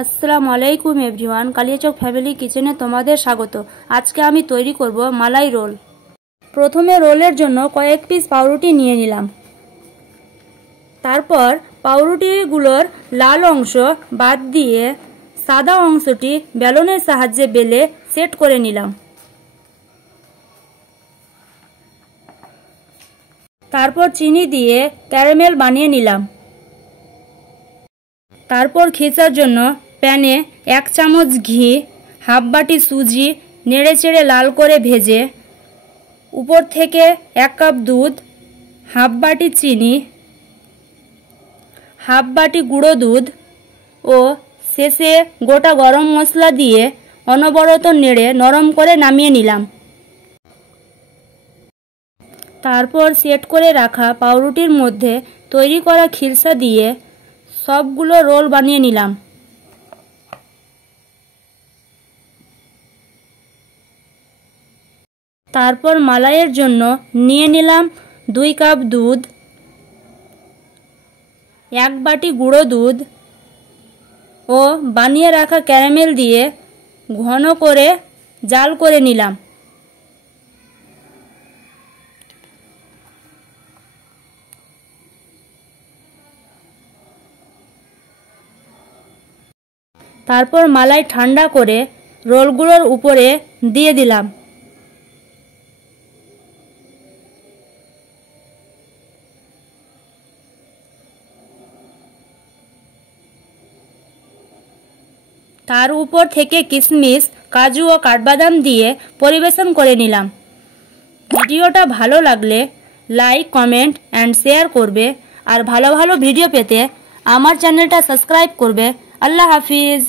আসসালামু আলাইকুম এভরিওয়ান, কালিয়াচক ফ্যামিলি কিচেনে তোমাদের স্বাগত। আজকে আমি তৈরি করব মালাই রোল। প্রথমে রোলের জন্য কয়েক পিস পাউরুটি নিয়ে নিলাম। তারপর পাউরুটিগুলোর লাল অংশ বাদ দিয়ে সাদা অংশটি বেলনের সাহায্যে বেলে সেট করে নিলাম। তারপর চিনি দিয়ে ক্যারামেল বানিয়ে নিলাম। তারপর খেচার জন্য প্যানে 1 চামচ ঘি, হাফ বাটি সুজি নেড়েচেড়ে লাল করে ভেজে উপর থেকে 1 কাপ দুধ, হাফ বাটি চিনি, হাফ বাটি গুঁড়ো দুধ ও শেষে গোটা গরম মশলা দিয়ে অনবরত নেড়ে নরম করে নামিয়ে নিলাম। তারপর সেট করে রাখা পাউরুটির মধ্যে তৈরি করা খিলসা দিয়ে সবগুলো রোল বানিয়ে নিলাম। তারপর মালাইয়ের জন্য নিয়ে নিলাম 2 কাপ দুধ, 1 বাটি গুঁড়ো দুধ ও বানিয়ে রাখা ক্যারামেল দিয়ে ঘন করে জাল করে নিলাম। তারপর মালাই ঠান্ডা করে রোলগুলোর উপরে দিয়ে দিলাম। তার উপর থেকে কিশমিশ, কাজু ও কাঠবাদাম দিয়ে পরিবেশন করে নিলাম। ভিডিওটা ভালো লাগলে লাইক, কমেন্ট অ্যান্ড শেয়ার করবে আর ভালো ভালো ভিডিও পেতে আমার চ্যানেলটা সাবস্ক্রাইব করবে। আল্লাহ হাফিজ।